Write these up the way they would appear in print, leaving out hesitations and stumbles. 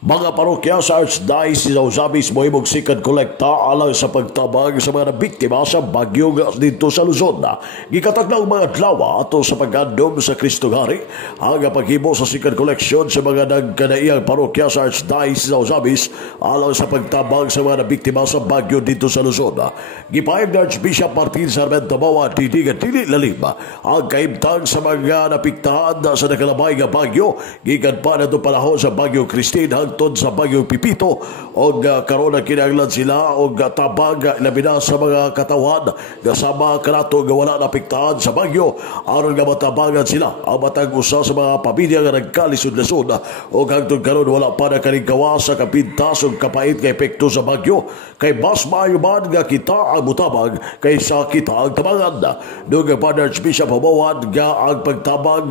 Mga parokya sa Archdiocese of Zabis mohimong sikan kolekta alang sa pagtabang sa mga biktima sa bagyo dito sa Luzon. Gikatak na ang mga adlaw ato sa pagandom sa Kristong Hari ang paghimo sa sikan koleksyon sa mga nagkanaiyang parokya sa Archdiocese of Zabis alang sa pagtabang sa mga biktima sa bagyo dito sa Luzon. Gipayag na Archbishop Martin Sarmiento Bawa didigan dili lalim ang kaimtang sa mga napiktahan sa nakalabay nga bagyo gikan pa na panahon sa bagyo Christine hangtod sa bagyong Pipito og karon kinahanglan sila og tabang labi na sa mga katawan kasama kanato nga wala napiktahan sa bagyo aron nga matabangan sila ang matag usa sa mga pamilya nga nagkalisod-lisod og hangtod karon wala pa nakaliggawas sa kapintas ug kapait nga epekto sa bagyo kay mas maayo man nga kita ang mutabang kaysa kita ang tabangan. Doon nga Archbishop Humawad nga ang pagtabang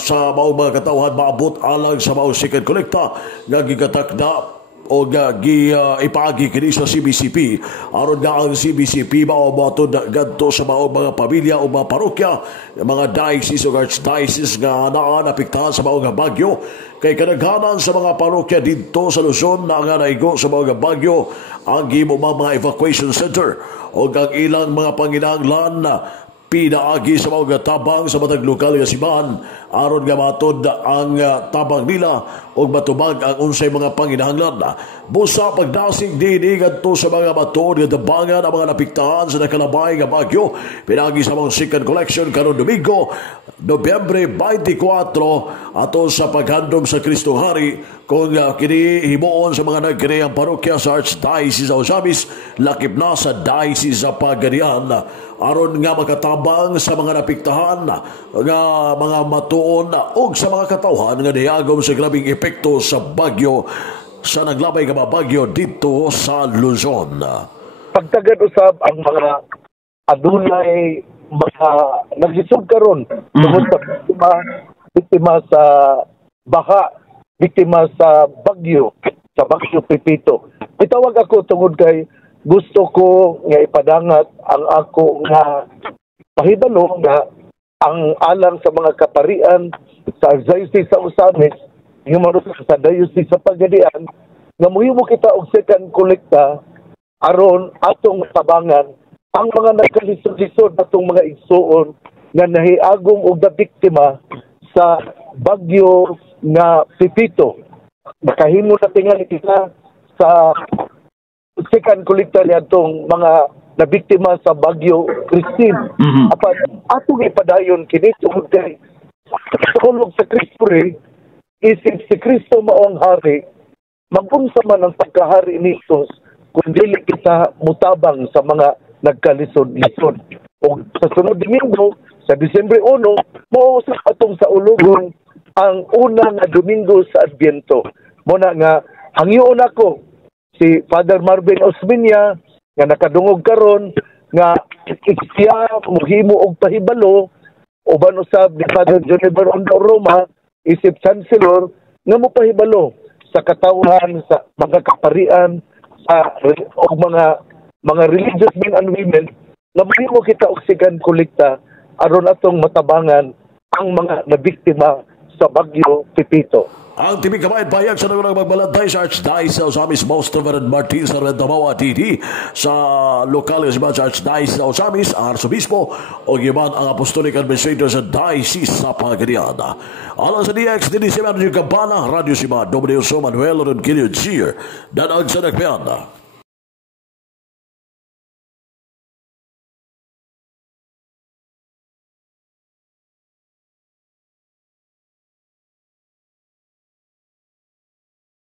sa mga katawhan maabot alang sa mga sikan kolekta nga gigatak na o ipaagi kini sa CBCP aron nga ang CBCP maobato gadto sa mga pamilya o mga parokya mga diocese o archdiocese nga napiktahan sa mga bagyo kay kadaghanan sa mga parokya dito sa Luzon na nga naigo sa mga bagyo ang gimo mga evacuation center o ang ilang mga panginahanglan na pinaagi sa mga tabang sa matag lokal nga simbahan aron nga matod ang tabang nila o matubag ang unsay mga panginahanglan. Busa pagdasig dinhi ngadto sa mga matuod nga tabangan ang mga napiktahan sa nakalabay nga bagyo pinaagi sa mga sikan collection karon Domingo, Nobyembre 24 ato sa paghandom sa Kristong Hari kung kini himuon sa mga nagkireyang parokya sa Archdiocese of Zabis lakip na sa Diocese sa Pagadian aron nga makatabang sa mga napiktahan nga mga matuon o sa mga katawhan nga diagom sa grabing epekto sa bagyo sa naglabay nga bagyo dito sa Luzon. Pagtagad usab ang mga adunay mga naglisod karon tungod sa biktima sa baha, biktima sa bagyo Pipito. Itawag ako tungod kay gusto ko nga ipadangat ang ako nga pahibalo nga ang alang sa mga kaparian sa Diocese sa Osamis himaro sa Diocese sa Pagadian nga mohimo kita og second kolekta aron atong tabangan ang mga nagkalisod-lisod atong mga igsuon nga nahiagom og biktima sa bagyo nga Pipito. Makahimo na tingali kita sa second kolekta niadtong mga nabiktima sa bagyo Christine. Apan atong ipadayon kini tungod kay tulog sa Kristo isip si Kristo maong hari magunsa man ang pagkahari ni Jesus kung dili kita mutabang sa mga nagkalisod-lisod. O sa sunod Domingo sa Disyembre 1 mausap atong sa ulugon ang una nga Domingo sa Adbyento. Muna nga hangyoon ako si Father Marvin Osminia nga nakadungog karon nga siya muhimo og pahibalo uban usab ni Father Johnny Barondo Roma isip Chancellor nga mopahibalo sa katawhan sa mga kaparian sa og mga religious men and women nga mahimo kita og sikan kolekta aron atong matabangan ang mga nabiktima sa bagyo Pipito. Ang tibig kabayan payag sa nagunang magbalantay sa Archdiocese of Osamis Most Reverend Martin Sarmiento Bawa TD sa lokal nga sa Archdiocese of Osamis ang Arsobispo o giman ang Apostolic Administrator sa Diocese sa Pagadian. Alang sa DX din si Manuel Campana, Radio Sima, W. Manuel Ronquillo Jr. Danag sa nagpian.